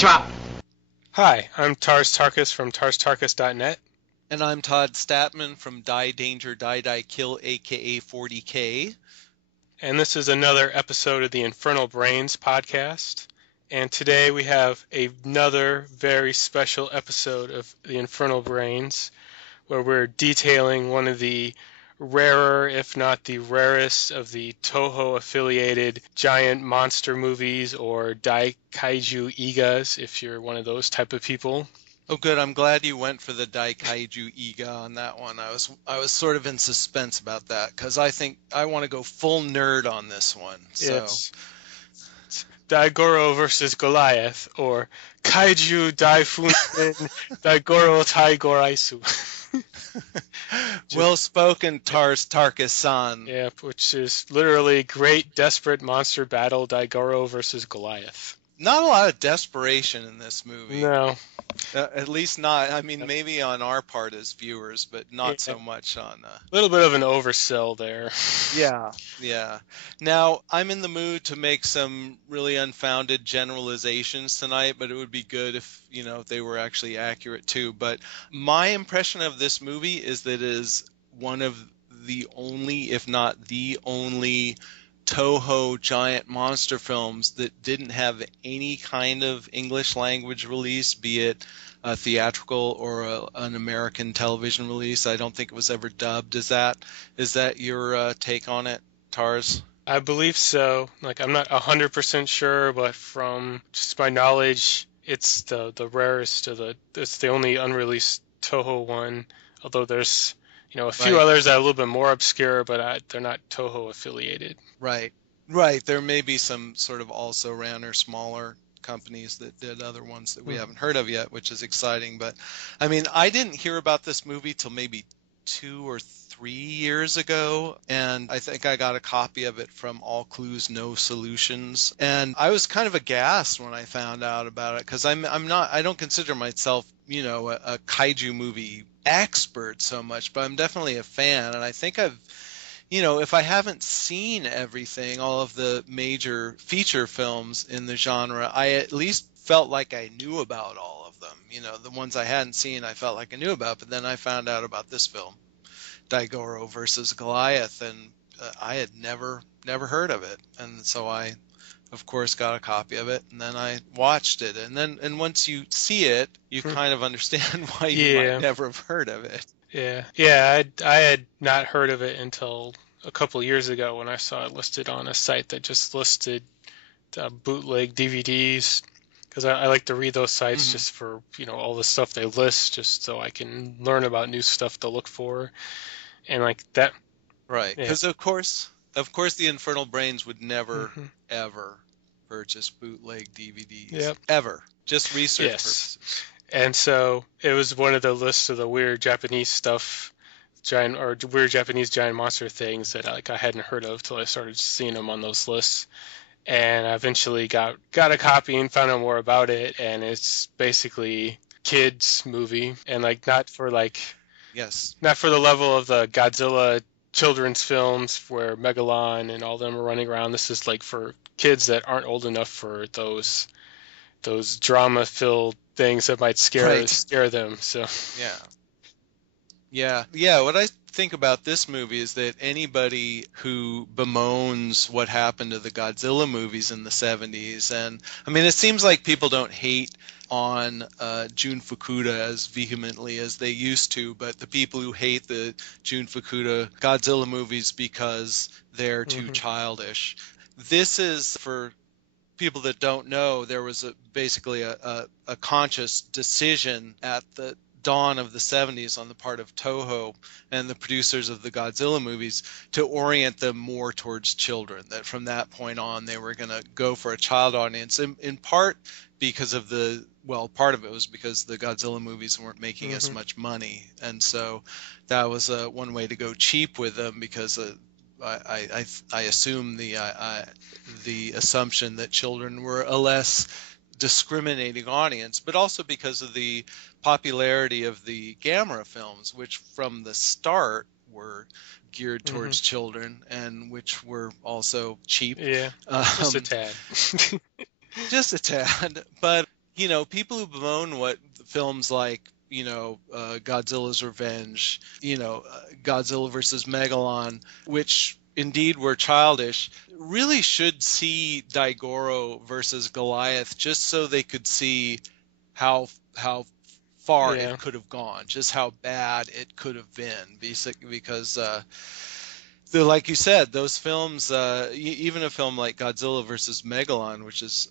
Konnichiwa. Hi, I'm Tars Tarkus from tarstarkus.net. And I'm Todd Statman from Die Danger Die Die Kill, aka 40K. And this is another episode of the Infernal Brains podcast. And today we have another very special episode of the Infernal Brains, where we're detailing one of the rarer, if not the rarest, of the Toho affiliated giant monster movies, or Kaijû Igas, if you're one of those type of people. Oh, good. I'm glad you went for the Daikaiju Iga on that one. I was sort of in suspense about that because I think I want to go full nerd on this one. So. It's Daigoro versus Goliath, or Kaijû daifunsen Daigoro tai Goriasu. Well spoken, Tars Tarkus-san. Yeah, which is literally great desperate monster battle, Daigoro versus Goliath. Not a lot of desperation in this movie. No. At least not. I mean, maybe on our part as viewers, but not so much on... A little bit of an oversell there. Yeah. Now, I'm in the mood to make some really unfounded generalizations tonight, but it would be good if, they were actually accurate too. But my impression of this movie is that it is one of the only, if not the only, Toho giant monster films that didn't have any kind of English language release, be it a theatrical or an American television release. I don't think it was ever dubbed. Is that your take on it, Tars? I believe so. I'm not 100% sure, but from just my knowledge, it's the rarest it's the only unreleased Toho one. Although there's a few others that are a little bit more obscure, but they're not Toho affiliated. Right. There may be some sort of also ran or smaller companies that did other ones that we haven't heard of yet, which is exciting. But I mean, I didn't hear about this movie till maybe 2 or 3 years ago, and I think I got a copy of it from All Clues No Solutions, and I was kind of aghast when I found out about it because I don't consider myself a kaiju movie expert so much, but I'm definitely a fan, and I think if I haven't seen everything, all of the major feature films in the genre, I at least felt like I knew about all of them. The ones I hadn't seen, I felt like I knew about, but then I found out about this film, Daigoro versus Goliath, and I had never heard of it. And so I, of course, got a copy of it, and then I watched it. And once you see it, you kind of understand why you might never have heard of it. Yeah. I had not heard of it until a couple years ago when I saw it listed on a site that just listed bootleg DVDs, because I like to read those sites just for all the stuff they list, just so I can learn about new stuff to look for, and like that. Right, because of course the Infernal Brains would never ever purchase bootleg DVDs. Yep. Ever, just research purposes. And so it was one of the lists of the weird Japanese stuff, weird Japanese giant monster things that I hadn't heard of till I started seeing them on those lists. And I eventually got a copy and found out more about it, and it's basically kids movie, and not for the level of the Godzilla children's films where Megalon and all them are running around. This is for kids that aren't old enough for those drama-filled things that might scare them. So yeah. What I think about this movie is that anybody who bemoans what happened to the Godzilla movies in the 70s, and I mean, it seems like people don't hate on Jun Fukuda as vehemently as they used to, but the people who hate the Jun Fukuda Godzilla movies because they're too childish. This is, for people that don't know, there was basically a conscious decision at the dawn of the 70s on the part of Toho and the producers of the Godzilla movies to orient them more towards children, that from that point on they were going to go for a child audience, in part because of part of it was because the Godzilla movies weren't making as much money, and so that was one way to go cheap with them, because I assume the assumption that children were a less discriminating audience, but also because of the popularity of the Gamera films, which from the start were geared towards children and which were also cheap. Yeah, just a tad. Just a tad. But people who bemoan what films like, Godzilla's Revenge, Godzilla versus Megalon, which indeed were childish, really should see Daigoro versus Goliath just so they could see how far Yeah. it could have gone, just how bad it could have been, because like you said, those films, even a film like Godzilla versus Megalon, which is,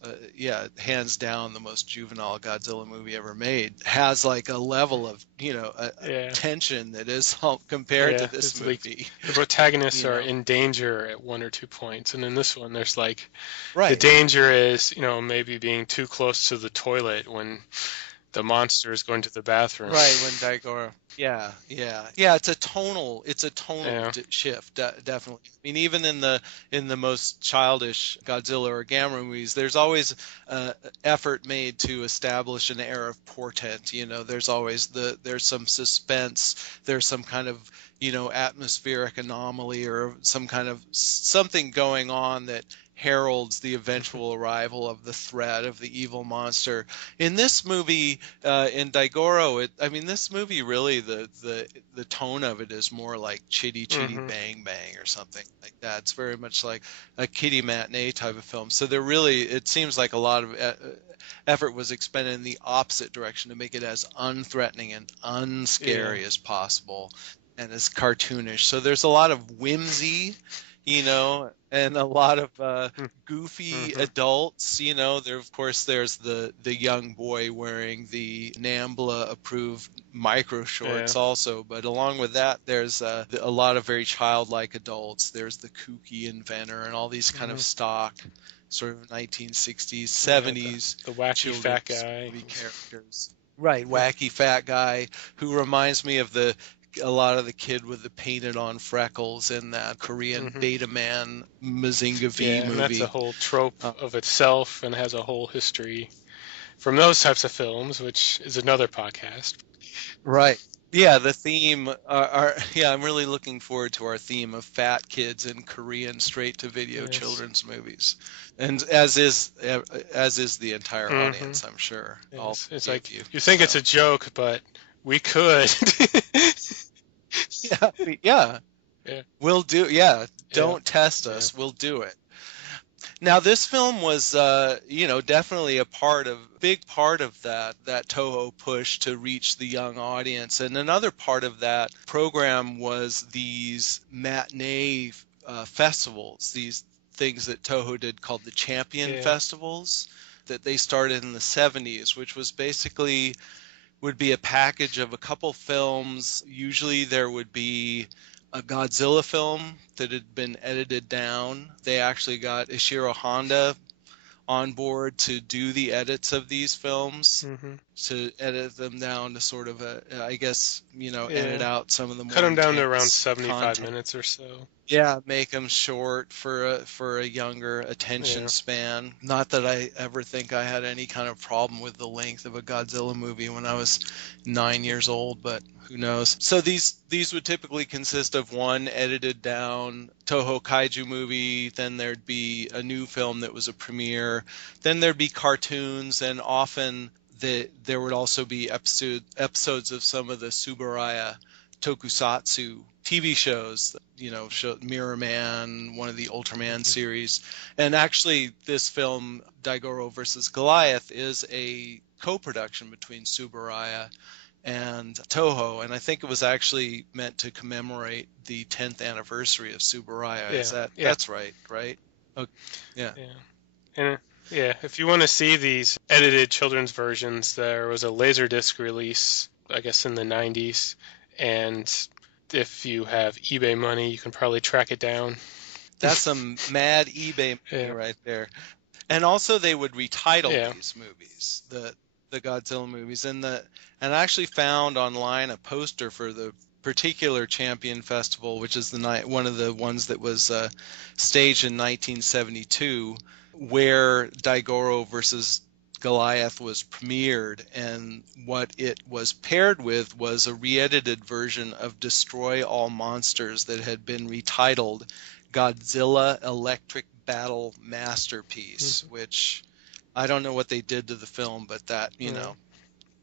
hands down the most juvenile Godzilla movie ever made, has like a level of, Yeah. tension that is compared to Yeah. this It's like movie. the protagonists You are know, in danger at one or two points, and in this one, there's like the right. danger is, maybe being too close to the toilet when the monster is going to the bathroom. Right, when Daigoro. Yeah. It's a tonal Yeah. shift, definitely. I mean, even in the most childish Godzilla or Gamera movies, there's always effort made to establish an air of portent. There's some suspense, there's some kind of atmospheric anomaly or some kind of something going on that heralds the eventual arrival of the threat of the evil monster. In this movie, in Daigoro, this movie really, the tone of it is more like Chitty Chitty Hmm. Bang Bang or something like that. It's very much like a kiddie matinee type of film. So it seems like a lot of effort was expended in the opposite direction to make it as unthreatening and Yeah. unscary as possible, and as cartoonish. So there's a lot of whimsy, and a lot of goofy Mm-hmm. adults. There's the young boy wearing the Nambla approved micro Yeah. shorts also, but along with that, there's a lot of very childlike adults. There's the kooky inventor and all these kind Hmm. of stock sort of 1960s, Yeah. 70s The wacky fat children's guy. movie characters. Right, wacky fat guy who reminds me of a lot of the kid with the painted on freckles in that Korean Hmm. Beta Man Mazinga V Yeah, and that's a movie. whole trope Uh, of itself and has a whole history from those types of films, which is another podcast. right. Yeah, the theme yeah, I'm really looking forward to our theme of fat kids in Korean straight to video Yes. children's movies. And as is the entire Hmm. audience, I'm sure. All Yes. It's three of like you. you think it's So, a joke, but we could. yeah, yeah. Yeah. We'll do, yeah, Yeah. don't test Yeah. us. We'll do it. Now, this film was, definitely big part of that Toho push to reach the young audience. And another part of that program was these matinee festivals, these things that Toho did called the Champion Yeah. Festivals that they started in the 70s, which was basically would be a package of a couple films. Usually there would be a Godzilla film that had been edited down. They actually got Ishiro Honda on board to do the edits of these films, Hmm. to edit them down to sort of I guess, edit Yeah. out some of the Cut more them down to around intense 75 content. minutes or so. Yeah, make them short for a younger attention Yeah. span. Not that I ever think I had any kind of problem with the length of a Godzilla movie when I was 9 years old, but who knows? So these would typically consist of one edited down Toho Kaijû movie, then there'd be a new film that was a premiere, then there'd be cartoons, and often there would also be episodes of some of the Tsuburaya tokusatsu TV shows, Mirror Man, one of the Ultraman Hmm. series. And actually, this film, Daigoro versus Goliath, is a co-production between Tsuburaya and Toho, and I think it was actually meant to commemorate the 10th anniversary of Tsuburaya. Yeah. Yeah. That's right, right? Okay. Yeah. Yeah. And yeah, if you want to see these edited children's versions, there was a laserdisc release, I guess, in the 90s. And if you have eBay money, you can probably track it down. That's some mad eBay money Yeah. right there. And also they would retitle Yeah. these movies, the Godzilla movies, and I actually found online a poster for the particular Champion Festival, which is one of the ones that was staged in 1972, where Daigoro versus Goliath was premiered, and what it was paired with was a re-edited version of Destroy All Monsters that had been retitled Godzilla Electric Battle Masterpiece, Hmm. which I don't know what they did to the film, but that, Uh,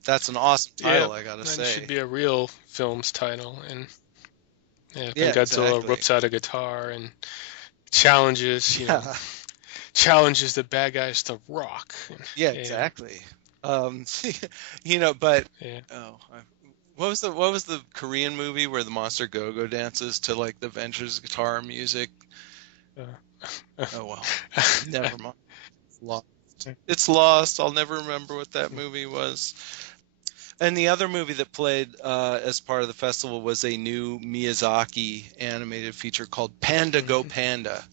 that's an awesome yeah, title, I gotta that should say. be a real film's title. And yeah, when Yeah, Godzilla exactly. rips out a guitar and challenges, Yeah, challenges the bad guys to rock. yeah, Yeah, exactly. Um, but yeah. oh, what was the Korean movie where the monster go-go dances to like the Ventures guitar music? Uh, Oh well, never mind. It's lost. It's lost. I'll never remember what that movie was. And the other movie that played as part of the festival was a new Miyazaki animated feature called Panda Go Mhm. Panda,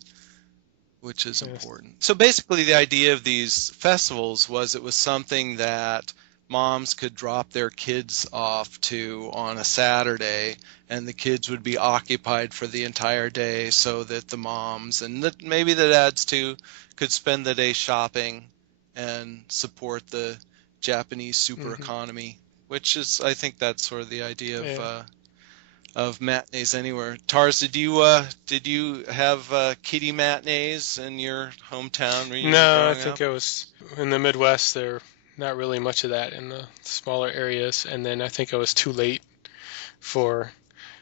which is Yes. important. So basically, the idea of these festivals was it was something that moms could drop their kids off to on a Saturday, and the kids would be occupied for the entire day so that the moms and maybe the dads too could spend the day shopping and support the Japanese super Mhm. economy, which is, I think that's sort of the idea Yeah. of matinees anywhere. Tars, did you have kiddie matinees in your hometown when you were No, I growing think up? I was in the Midwest. There not really much of that in the smaller areas, and then I think I was too late for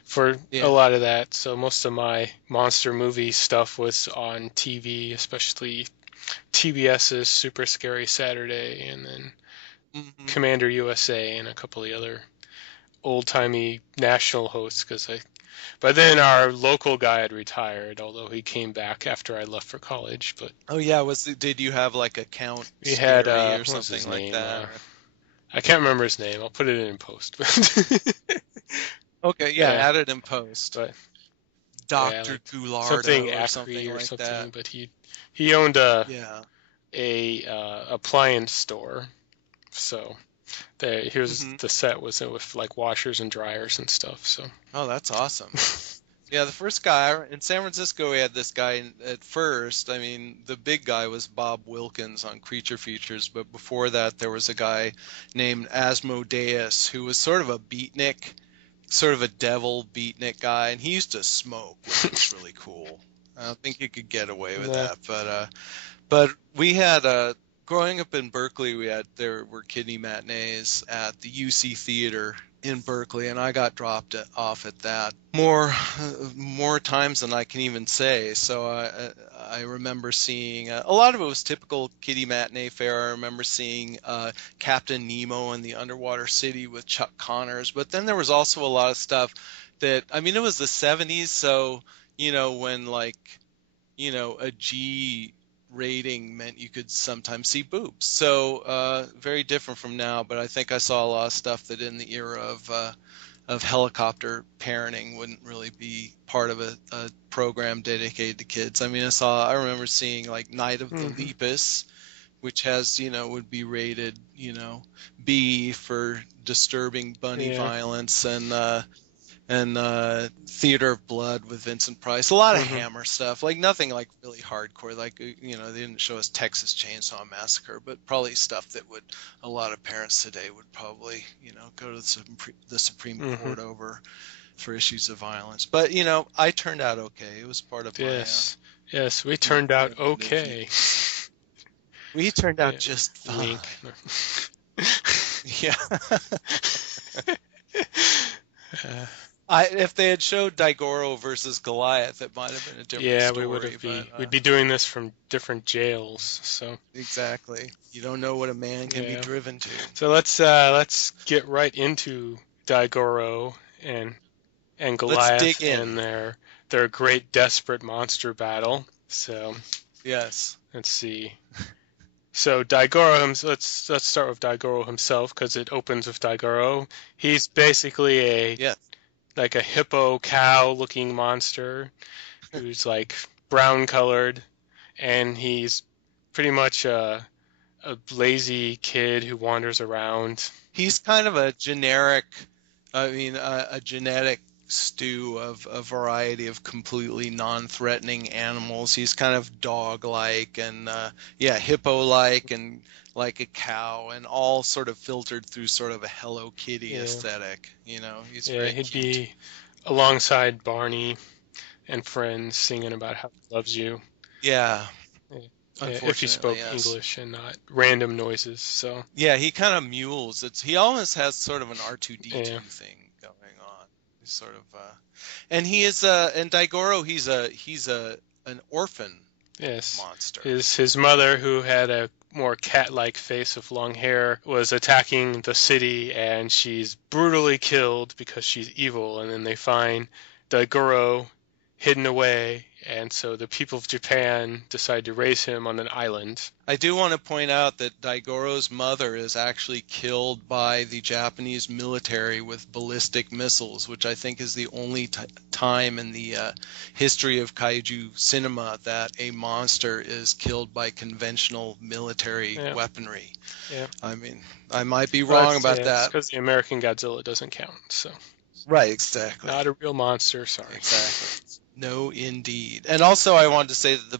for a Yeah. lot of that. So most of my monster movie stuff was on TV, especially TBS's Super Scary Saturday, and then Hmm. Commander USA, and a couple of the other old timey national hosts. By then our local guy had retired, although he came back after I left for college. But Oh yeah, did you have like a Count we had Scary or what was his something like name? that? Or I can't remember his name. I'll put it in post. okay, yeah, yeah, add it in post. but yeah, Dr. like something Goulardo or something Acri or like something. that. But he owned Yeah. a appliance store, so Hmm. the set was with like washers and dryers and stuff. So Oh, that's awesome. Yeah, the first guy in San Francisco, we had this guy at first. I mean, the big guy was Bob Wilkins on Creature Features, but before that, there was a guy named Asmodeus who was sort of a beatnik, sort of a devil beatnik guy, and he used to smoke, which was really cool. I don't think you could get away with nah. that, but we had growing up in Berkeley, there were kiddie matinees at the UC Theater in Berkeley, and I got dropped off at that more times than I can even say. So I remember seeing a lot of it was typical kiddie matinee fare. I remember seeing Captain Nemo and the Underwater City with Chuck Connors, but then there was also a lot of stuff that, I mean, it was the 70s, so when like a G rating meant you could sometimes see boobs. So very different from now. But I think I saw a lot of stuff that in the era of helicopter parenting wouldn't really be part of a program dedicated to kids. I mean, I remember seeing like Night of the hmm Lepus, which has would be rated B for disturbing bunny Yeah. violence, and Theater of Blood with Vincent Price. A lot of hmm Hammer stuff, like nothing like really hardcore. Like they didn't show us Texas Chainsaw Massacre, but probably stuff that would a lot of parents today would probably go to the Supreme hmm Court over for issues of violence. But I turned out okay. It was part of Yes. Yes, we my turned out religion. okay. We turned out Yeah. just fine. Wink. Yeah. Uh, If they had showed Daigoro versus Goliath, it might have been a different yeah, we story. But we'd be doing this from different jails. So exactly, you don't know what a man can be yeah. driven to. So let's get right into Daigoro and Let's Goliath dig in. and their great desperate monster battle. So Yes. let's see. So let's start with Daigoro himself because it opens with Daigoro. He's basically Yes. like a hippo cow looking monster who's like brown colored, and he's pretty much a lazy kid who wanders around. He's kind of a generic, I mean, a genetic stew of a variety of completely non-threatening animals. He's kind of dog-like and, yeah, hippo-like and like a cow, and all sort of filtered through sort of a Hello Kitty Yeah, aesthetic. He's yeah, very he'd cute. be alongside Barney and friends singing about how he loves you. Yeah. Yeah. if he Unfortunately, spoke yes. English and not random noises. So Yeah, he kind of mules. He almost has sort of an R2D2 yeah, thing going on. He's sort of and he is and Daigoro, he's an orphan yes. monster. His mother, who had a more cat-like face with long hair, was attacking the city, and she's brutally killed because she's evil. And then they find Daigoro hidden away, and so the people of Japan decide to raise him on an island. I do want to point out that Daigoro's mother is actually killed by the Japanese military with ballistic missiles, which I think is the only time in the history of kaiju cinema that a monster is killed by conventional military Yeah, weaponry. yeah. I mean, I might be Well, wrong about it's that. because the American Godzilla doesn't count, so Right, exactly. not a real monster. Sorry. Exactly. No, indeed. And also, I wanted to say that the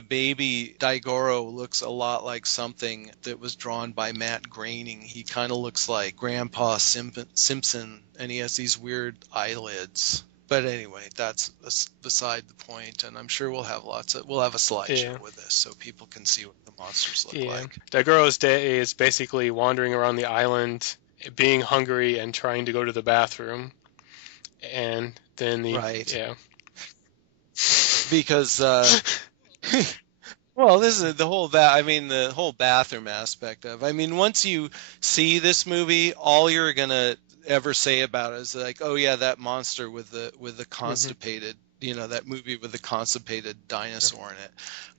baby Daigoro looks a lot like something that was drawn by Matt Groening. He kind of looks like Grandpa Simpson, and he has these weird eyelids. But anyway, that's beside the point, and I'm sure we'll have a Yeah, slideshow with this so people can see what the monsters look yeah. like. Daigoro's day is basically wandering around the island, being hungry and trying to go to the bathroom, and then Right. yeah, Because well, this is the whole I mean the whole bathroom aspect of. I mean, once you see this movie, all you're gonna ever say about it is like, oh yeah, that monster with the hmm constipated, that movie with the constipated dinosaur in it.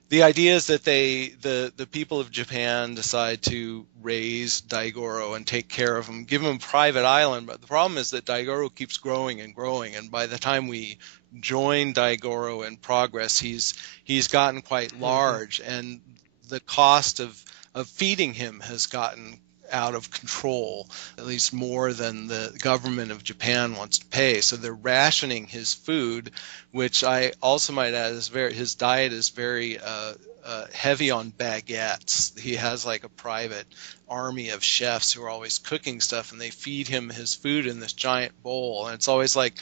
The idea is that the people of Japan decide to raise Daigoro and take care of him, give him a private island. But the problem is that Daigoro keeps growing and growing, and by the time we join Daigoro in progress, he's gotten quite hmm large, and the cost of feeding him has gotten out of control, at least more than the government of Japan wants to pay. So they're rationing his food, which I also might add is his diet is very heavy on baguettes. He has like a private army of chefs who are always cooking stuff, and they feed him his food in this giant bowl, and it's always like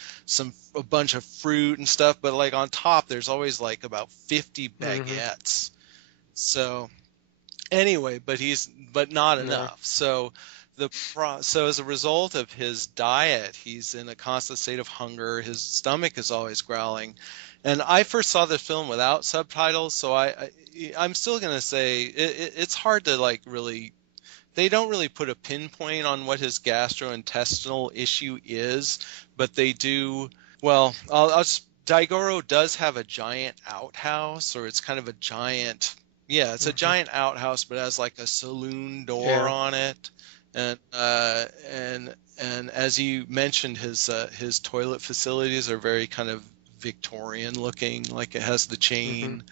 a bunch of fruit and stuff, but like on top there's always like about 50 hmm baguettes. So anyway, but not no, enough. So as a result of his diet, he's in a constant state of hunger. His stomach is always growling. And I first saw the film without subtitles, so I'm still gonna say it's hard to like really. They don't really put a pinpoint on what his gastrointestinal issue is, but they do. Well, Daigoro does have a giant outhouse, or it's kind of a giant. Yeah, it's a hmm giant outhouse, but it has like a saloon door yeah, on it, and as you mentioned, his toilet facilities are very kind of Victorian looking, like it has the hmm chain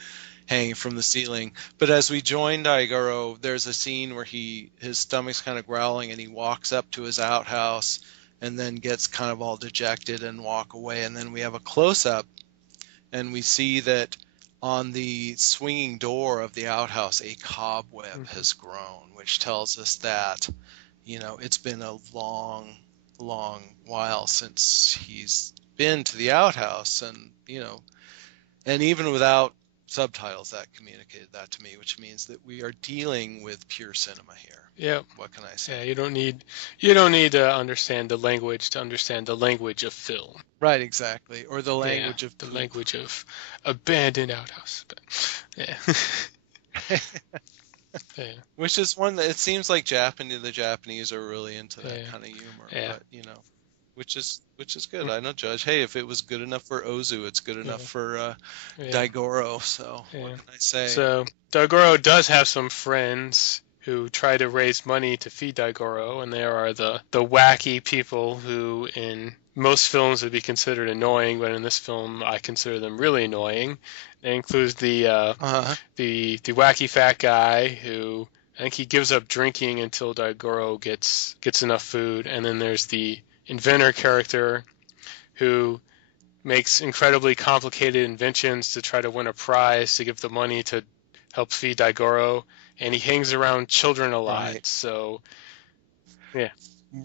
hanging from the ceiling. But as we join Daigoro, there's a scene where his stomach's kind of growling, and he walks up to his outhouse, and then gets kind of all dejected and walk away. And then we have a close up, and we see that on the swinging door of the outhouse, a cobweb hmm has grown, which tells us that, it's been a long, long while since he's been to the outhouse. And, and even without subtitles, that communicated that to me, which means that we are dealing with pure cinema here. yeah, What can I say? yeah. You don't need to understand the language to understand the language of film. Right, exactly. Or the Yeah, language of the poop. language of abandoned outhouse. But yeah, yeah, Which is one that it seems like the Japanese are really into that yeah, kind of humor, yeah, but which is good. I don't judge. Hey, if it was good enough for Ozu, it's good enough yeah, for yeah, Daigoro. So what yeah. can I say? So Daigoro does have some friends who try to raise money to feed Daigoro, and there are the wacky people who in most films would be considered annoying, but in this film I consider them really annoying. It includes Uh, the wacky fat guy who I think he gives up drinking until Daigoro gets enough food, and then there's the inventor character who makes incredibly complicated inventions to try to win a prize to give the money to help feed Daigoro, and he hangs around children a right. lot. So yeah,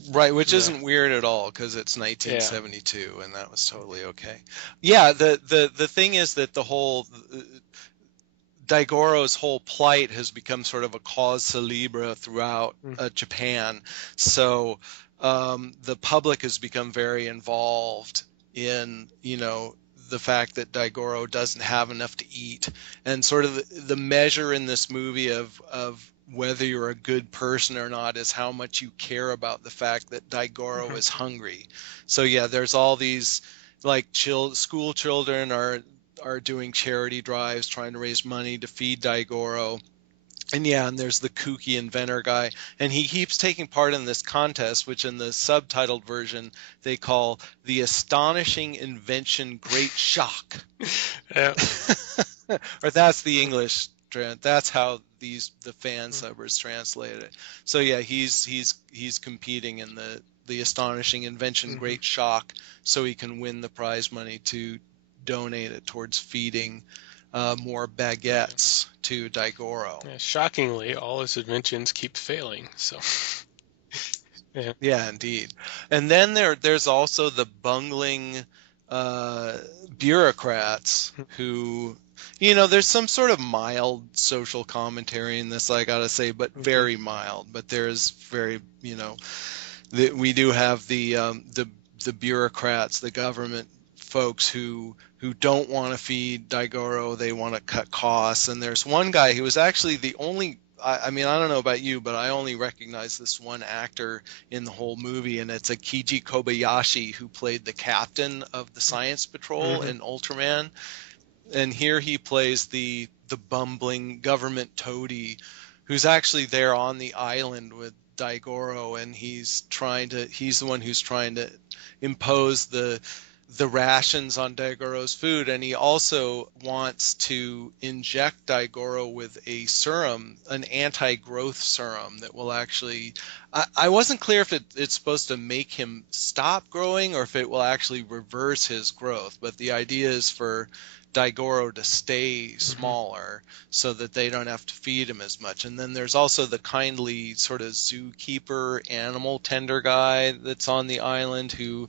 Right, which no, isn't weird at all because it's yeah, 1972 and that was totally okay. Yeah, the thing is that the whole Daigoro's whole plight has become sort of a cause célèbre throughout Japan. So the public has become very involved in, the fact that Daigoro doesn't have enough to eat, and sort of the measure in this movie of whether you're a good person or not is how much you care about the fact that Daigoro is hungry. So yeah, there's all these like school children are doing charity drives trying to raise money to feed Daigoro. And there's the kooky inventor guy, and he keeps taking part in this contest, which in the subtitled version they call the Astonishing Invention Great Shock. Yeah. Or that's the English. That's how the fan subbers translated it. So yeah, he's competing in the Astonishing Invention Great Shock, so he can win the prize money to donate it towards feeding more baguettes to Daigoro. Yeah, shockingly, all his inventions keep failing. So, yeah, indeed. And then there's also the bungling bureaucrats who, there's some sort of mild social commentary in this, I gotta say, but very mild. But there's very, we do have the bureaucrats, the government folks who don't want to feed Daigoro. They want to cut costs. And there's one guy who was actually the only, I mean, I don't know about you, but I only recognize this one actor in the whole movie, and it's Akiji Kobayashi, who played the captain of the Science Patrol in Ultraman. And here he plays the bumbling government toady who's actually there on the island with Daigoro, and he's the one who's trying to impose the rations on Daigoro's food, and he also wants to inject Daigoro with a serum, an anti-growth serum that will actually, I wasn't clear if it's supposed to make him stop growing or if it will actually reverse his growth, but the idea is for Daigoro to stay smaller so that they don't have to feed him as much. And then there's also the kindly sort of zookeeper, animal tender guy that's on the island who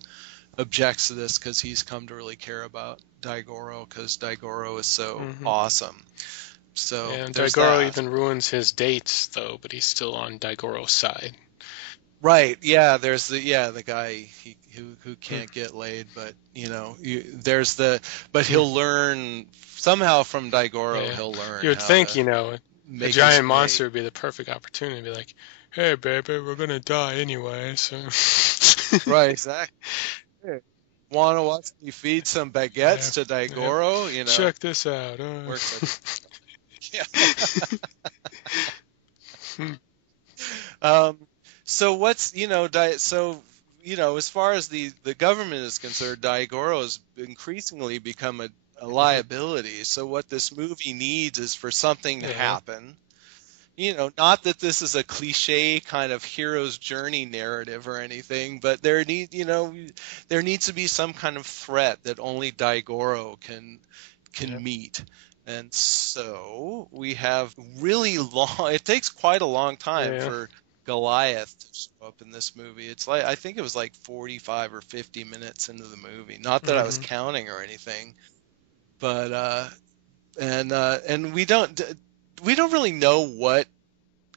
objects to this because he's come to really care about Daigoro because Daigoro is so awesome. So and Daigoro even ruins his dates though, but he's still on Daigoro's side. Right? Yeah. There's the guy who can't get laid, but but he'll learn somehow from Daigoro. Yeah. He'll learn. You would think a giant monster would be the perfect opportunity to be like, "Hey, baby, we're gonna die anyway." So. Right. Exactly. Want to watch me feed some baguettes to Daigoro? Yeah. Check this out. So what's as far as the government is concerned, Daigoro has increasingly become a liability. So what this movie needs is for something to happen. Not that this is a cliche kind of hero's journey narrative or anything, but there needs to be some kind of threat that only Daigoro can meet. And so we have really long. It takes quite a long time for Goliath to show up in this movie. It's like I think it was like 45 or 50 minutes into the movie. Not that I was counting or anything, but and we don't really know what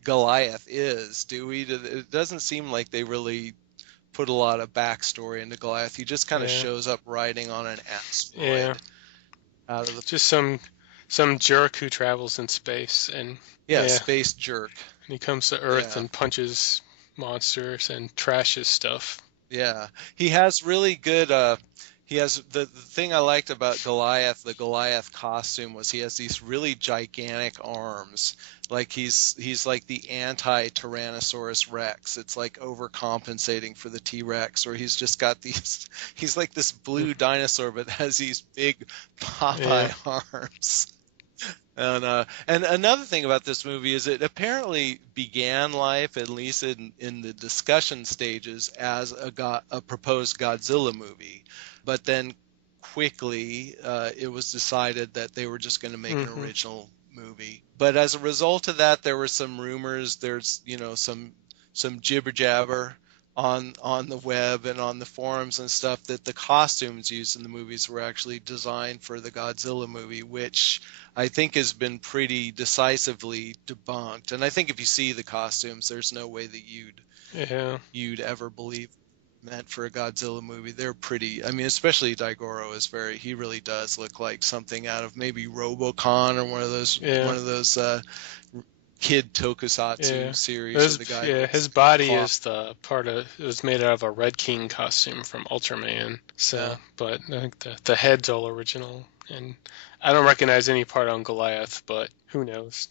Goliath is, do we? It doesn't seem like they really put a lot of backstory into Goliath. He just kind of shows up riding on an asteroid. Out of just some jerk who travels in space and space jerk. And he comes to Earth and punches monsters and trashes stuff. Yeah, he has really good. He has the thing I liked about Goliath, the Goliath costume, was he has these really gigantic arms. Like he's like the anti-Tyrannosaurus Rex. It's like overcompensating for the T-Rex, or he's just got these. He's like this blue dinosaur, but has these big Popeye arms. And another thing about this movie is it apparently began life, at least in the discussion stages, as a proposed Godzilla movie. But then quickly it was decided that they were just going to make an original movie. But as a result of that, there were some rumors. There's some jibber jabber on the web and on the forums and stuff that the costumes used in the movies were actually designed for the Godzilla movie, which I think has been pretty decisively debunked. And I think if you see the costumes, there's no way that Yeah. you'd ever believe meant for a Godzilla movie. They're pretty. I mean, especially Daigoro is very. He really does look like something out of maybe Robocon or Yeah. one of those kid Yeah. tokusatsu series, or the guy who His looks body cloth. is the part of it was made out of a Red King costume from Ultraman. Yeah. So, but I think the head's all original, and I don't recognize any part on Goliath, but who knows?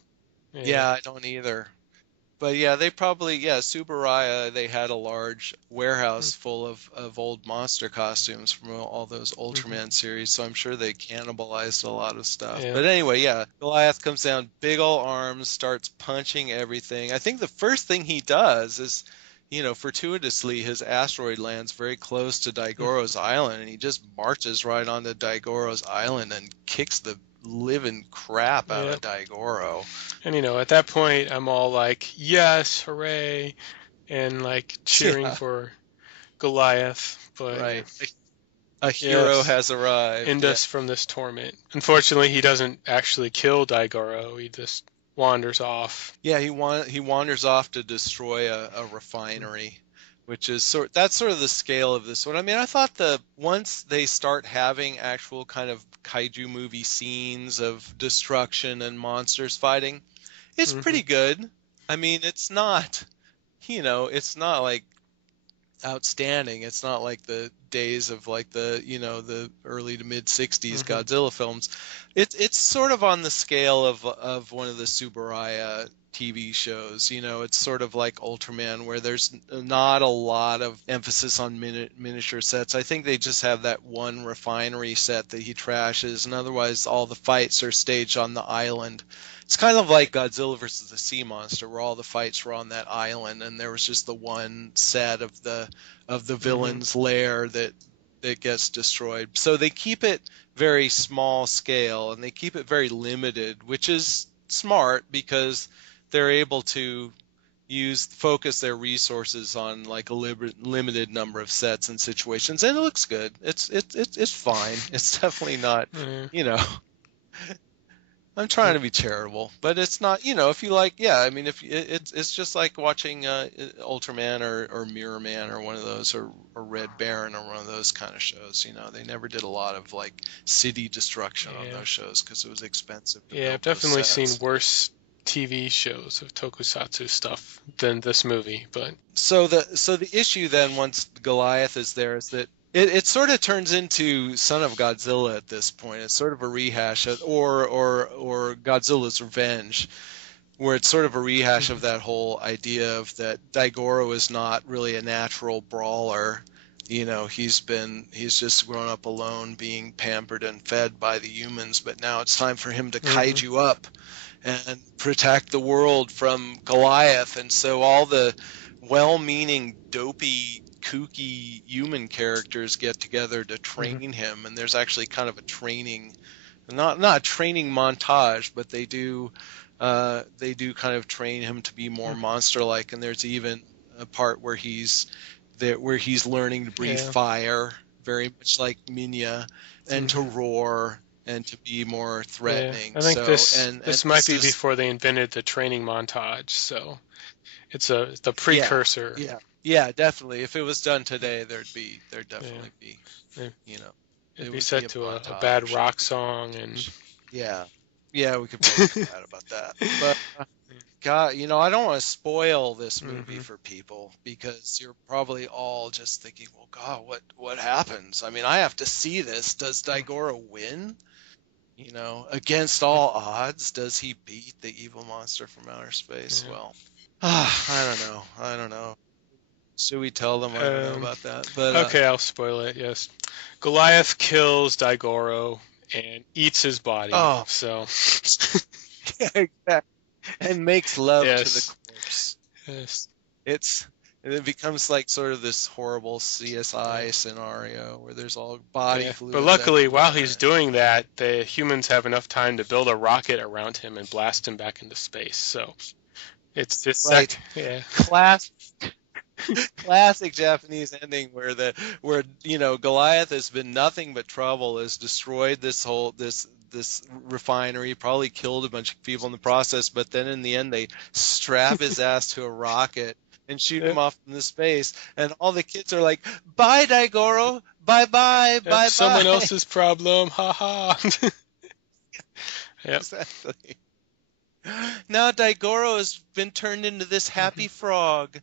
Yeah. Yeah, I don't either. But yeah, they probably, yeah, Tsuburaya, they had a large warehouse full of old monster costumes from all those Mm-hmm. Ultraman series, so I'm sure they cannibalized a lot of stuff. Yeah. But anyway, yeah, Goliath comes down, big ol' arms, starts punching everything. I think the first thing he does is, fortuitously, his asteroid lands very close to Daigoro's island, and he just marches right onto Daigoro's island and kicks the living crap out Yeah. of Daigoro. And at that point, I'm all like, yes, hooray, and like cheering Yeah, for Goliath. But right. A hero yes, has arrived. end Yeah. us from this torment. Unfortunately, he doesn't actually kill Daigoro. He just wanders off. Yeah, he wanders off to destroy a refinery, which is that's sort of the scale of this one. I mean, I thought once they start having actual kind of kaiju movie scenes of destruction and monsters fighting, it's Hmm. pretty good. I mean, it's not like outstanding. It's not like the days of like the early to mid 60s Hmm. Godzilla films. It's sort of on the scale of one of the Tsuburaya TV shows. It's sort of like Ultraman, where there's not a lot of emphasis on miniature sets. I think they just have that one refinery set that he trashes, and otherwise all the fights are staged on the island. It's kind of like Godzilla versus the Sea Monster, where all the fights were on that island, and there was just the one set of the Hmm. villain's lair that gets destroyed. So they keep it very small scale, and they keep it very limited, which is smart because they're able to focus their resources on like a limited number of sets and situations, and it looks good. It's fine. It's definitely not, Yeah. you know. I'm trying to be charitable, but it's not, if you like, yeah, I mean, if it's just like watching Ultraman or Mirror Man or one of those, or Red Baron or one of those kind of shows. They never did a lot of like city destruction on Yeah. those shows because it was expensive to Yeah, I've build those definitely seen sets. worse TV shows of tokusatsu stuff than this movie, but So the issue then, once Goliath is there, is that it sort of turns into Son of Godzilla at this point. It's sort of a rehash or Godzilla's Revenge, where it's sort of a rehash of Mhm. that whole idea of that Daigoro is not really a natural brawler. He's just grown up alone, being pampered and fed by the humans, but now it's time for him to Mhm. kaiju up and protect the world from Goliath. And so all the well-meaning, dopey, kooky human characters get together to Mhm. train him, and there's actually kind of a training, not a training montage, but they do kind of train him to be more Mhm. monster-like. And there's even a part where he's learning to breathe Yeah. fire, very much like Minya, and to Mhm. roar and to be more Yeah. threatening. I think So this and might this be is before they invented the training montage, so it's the yeah, precursor. yeah, yeah, definitely. If it was done today, there'd Yeah. definitely be, It- you know, It'd it be would be set a to a bad montage. rock song and Yeah, yeah, we could probably feel bad about that. But God, I don't want to spoil this movie Mhm. for people because you're probably all just thinking, well, God, what happens? I mean, I have to see this. Does Daigoro win? Against all odds, does he beat the evil monster from outer space? Yeah. Well, I don't know. I don't know. Should we tell them? I don't know Um, about that. But okay, I'll spoil it. Yes, Goliath kills Daigoro and eats his body. oh, So, yeah, exactly. And makes love to the yes, corpse. yes, It's it becomes like sort of this horrible yeah, CSI scenario where there's all body yeah. But fluids luckily, while everywhere. he's doing that, the humans have enough time to build a rocket around him and blast him back into space. So it's this Right. yeah, Class Classic Japanese ending where Goliath has been nothing but trouble, has destroyed this refinery, probably killed a bunch of people in the process, but then in the end they strap his ass to a rocket and shoot him Yep. off into space, and all the kids are like, "Bye, Daigoro, bye bye, Yep. bye Someone bye." else's problem. Ha ha. Yep. Exactly. Now Daigoro has been turned into this happy Hmm. frog.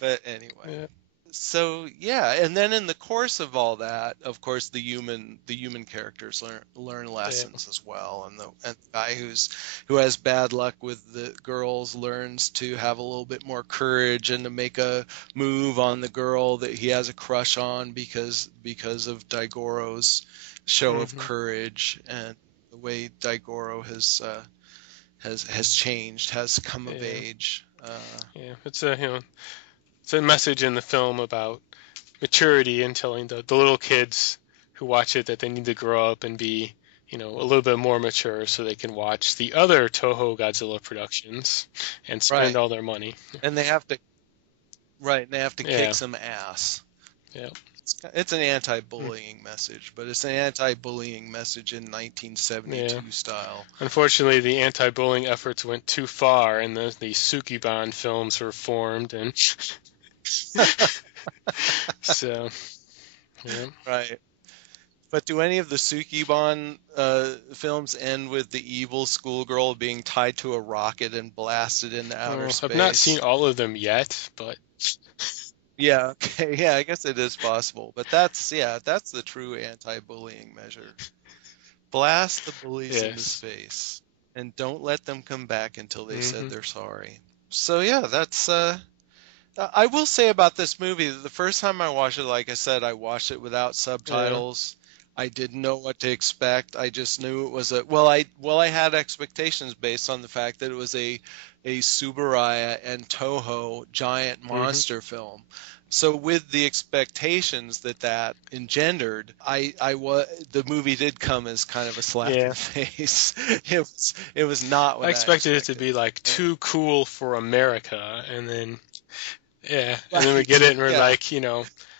But anyway. Yeah. So yeah, and then in the course of all that, of course, the human characters learn Yeah. lessons as well, and the guy who has bad luck with the girls learns to have a little bit more courage and to make a move on the girl that he has a crush on because of Daigoro's show of Hmm. courage and the way Daigoro has changed, has come of Yeah. age. Yeah. It's a message in the film about maturity and telling the little kids who watch it that they need to grow up and be, a little bit more mature so they can watch the other Toho Godzilla productions and spend Right, all their money. and they have to right, and they have to kick Yeah. some ass. Yeah. It's an Mm. anti-bullying message, but it's an anti-bullying message in Yeah. 1972 style. Unfortunately, the anti-bullying efforts went too far, and the Sukiban films were formed, and so yeah. Right. But do any of the Sukiban films end with the evil schoolgirl being tied to a rocket and blasted into outer Well, I've not seen space? all of them yet, but Yeah, okay, yeah, I guess it is possible. But that's the true anti-bullying measure. Blast the bullies into yes. space and don't let them come back until they said Hmm. they're sorry. So yeah, that's I will say about this movie that the first time I watched it, like I said, I watched it without Yeah. subtitles. I didn't know what to expect. I just knew it was I had expectations based on the fact that it was a Tsuburaya and Toho giant Hmm. monster film. So with the expectations that engendered, the movie did come as kind of a slap in the Yeah. face. It was not I what I expected it to expected. be like Uh, too cool for America, and then yeah, and then we get Right. it, and we're Yeah. like,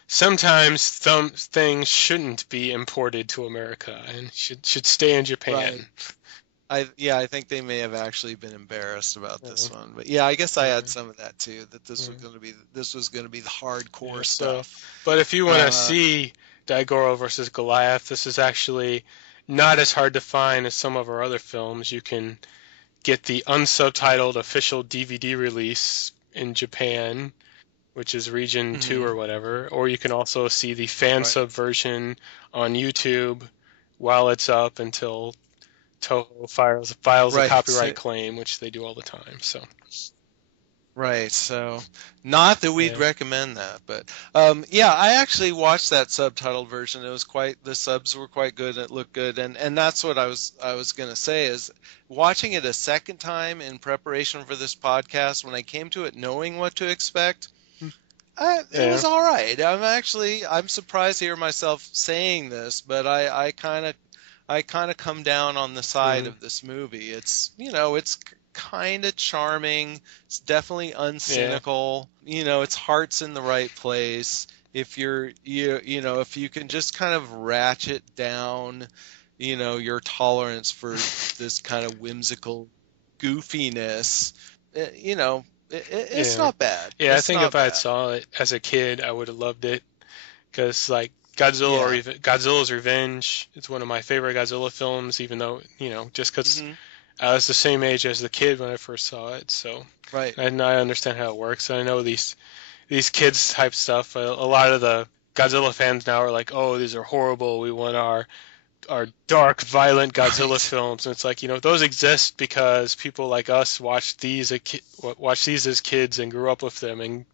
sometimes some things shouldn't be imported to America and should stay in Right. Japan. I think they may have actually been embarrassed about Uh, this one, but yeah, I guess I had uh, some of that too. That uh, this was going to be the hardcore yeah. So, stuff. but if you want to Uh, see Daigoro versus Goliath, this is actually not as hard to find as some of our other films. You can get the unsubtitled official DVD release in Japan, which is region 2 or mhm, whatever, or you can also see the fan right, sub version on YouTube while it's up until Toho files a right, copyright claim, which they do all the time. So right. So, not that we'd yeah. recommend that, but yeah, I actually watched that subtitled version. The subs were quite good. It looked good, and that's what I was gonna say is watching it a second time in preparation for this podcast. When I came to it knowing what to expect. It Yeah. was all right. I'm surprised to hear myself saying this, but I kind of come down on the side Hmm. of this movie. It's kind of charming. It's definitely Yeah. uncynical. Its heart's in the right place. If you can just kind of ratchet down, your tolerance for this kind of whimsical goofiness, it's Yeah. not bad. Yeah, I It's think if not I had bad. saw it as a kid, I would have loved it because like Yeah. Godzilla's Revenge is one of my favorite Godzilla films, even though, just because Hmm. I was the same age as the kid when I first saw it, so Right. and I understand how it works. I know these kids type stuff. A lot of the Godzilla fans now are like, "Oh, these are horrible. We want our dark, violent Godzilla Right. films." And it's like, those exist because people like us watched these as kids and grew up with them and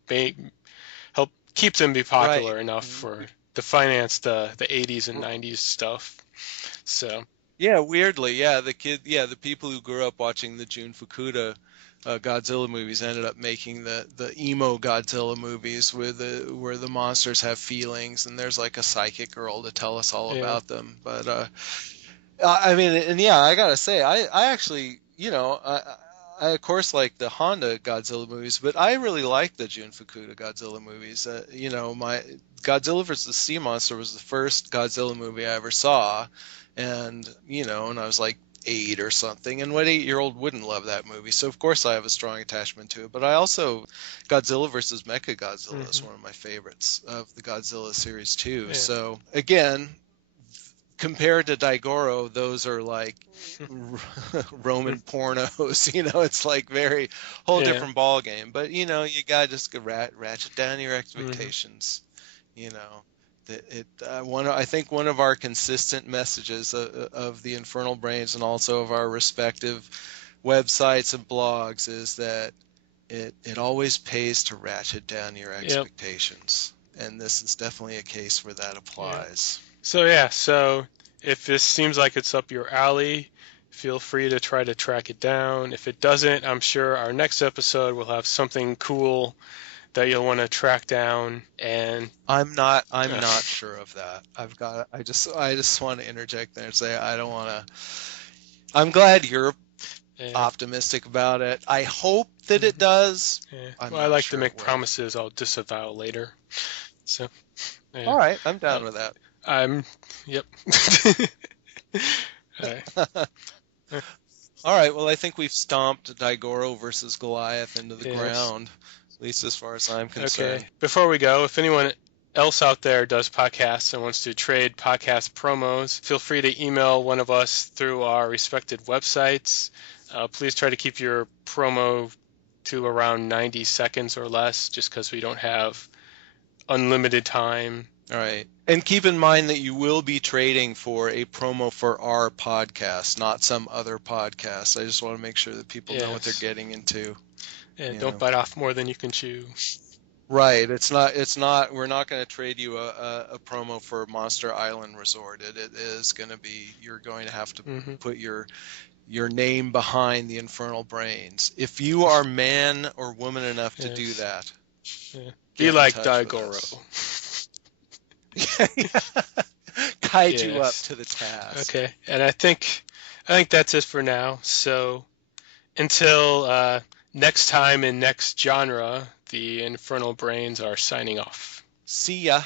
help keep them be Right. popular enough to finance the 80s and 90s stuff. So Yeah, weirdly, the people who grew up watching the Jun Fukuda Godzilla movies ended up making the emo Godzilla movies where the monsters have feelings and there's like a psychic girl to tell us all yeah, about them. But I mean, and yeah, I gotta say, I actually, I of course like the Honda Godzilla movies, but I really like the Jun Fukuda Godzilla movies. My Godzilla vs. the Sea Monster was the first Godzilla movie I ever saw, and and I was like 8 or something, and what 8-year-old wouldn't love that movie? So of course I have a strong attachment to it. But I also Godzilla vs. Mechagodzilla is Hmm. one of my favorites of the Godzilla series too. Yeah. So again, compared to Daigoro, those are like Roman pornos. It's like very whole Yeah. different ball game. But you gotta just ratchet down your Hmm. expectations. You know, I think one of our consistent messages of the Infernal Brains and also of our respective websites and blogs is that it always pays to ratchet down your Yep. expectations, and this is definitely a case where that Yeah. applies. So if this seems like it's up your alley, feel free to try to track it down. If it doesn't, I'm sure our next episode will have something cool that you'll want to track down. And I'm not sure of that. I just want to interject there and say I don't want to. I'm glad you're yeah, optimistic about it. I hope that it mhm, does. yeah. I'm Well, I not like to sure it make will. promises I'll disavow later. So yeah, All right, I'm uh, down with that. I'm yep. All right. All right, well, I think we've stomped Daigoro versus Goliath into the Yes. ground, at least as far as I'm Okay. concerned. Before we go, if anyone else out there does podcasts and wants to trade podcast promos, feel free to email one of us through our respected websites. Please try to keep your promo to around 90 seconds or less, just because we don't have unlimited time. All right. And keep in mind that you will be trading for a promo for our podcast, not some other podcast. I just want to make sure that people know what they're Yes. getting into, And you don't know. bite off more than you can chew. Right. It's not we're not going to trade you a promo for Monster Island Resort. It is going to be you're going to have to Hmm. put your name behind the Infernal Brains. If you are man or woman enough to do Yes. that, Yeah. Be get in like touch with Daigoro. us. Kaijû up Yes. to the task. Okay. And I think that's it for now. So until next time in next genre, the Infernal Brains are signing off. See ya.